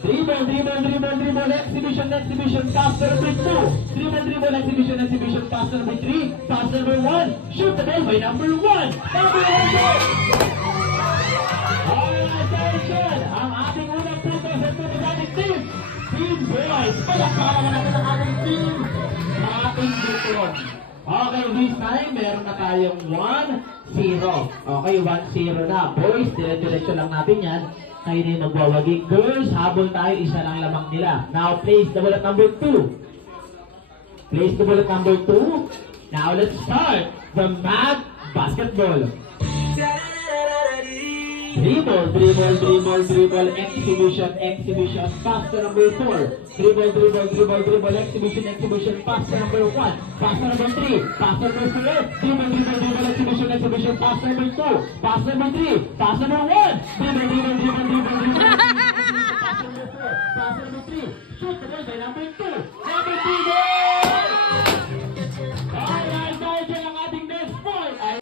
Dribble, exhibition, pass number 2. Dribble, exhibition, pass number 3. Pass number 1. Shoot the ball by number 1. Number 1. Alright, attention. Ang ating unang punto sa tunod natin team. Team boys. Palakpakan natin ang ating team. Ating Dutron. Okay, this time, meron na tayong 1-0. Okay, 1-0 na. Boys, dire-diretso lang natin yan. Kayo na yung magwawaging. Girls, habol tayo, isa lang lamang nila. Now, place the ball at number 2. Place the ball at number 2. Now, let's start the mad basketball. Dribble, exhibition, pass to number 4. Dribble, exhibition, pass to number 1. Pass to number 3, pass to number 4. Dribble, exhibition, pass to number 2. Pass to number 3, pass to number 1. Dribble, pass to number 4. Pass to number 3. Shoot the ball by number 2. Number 3 goal!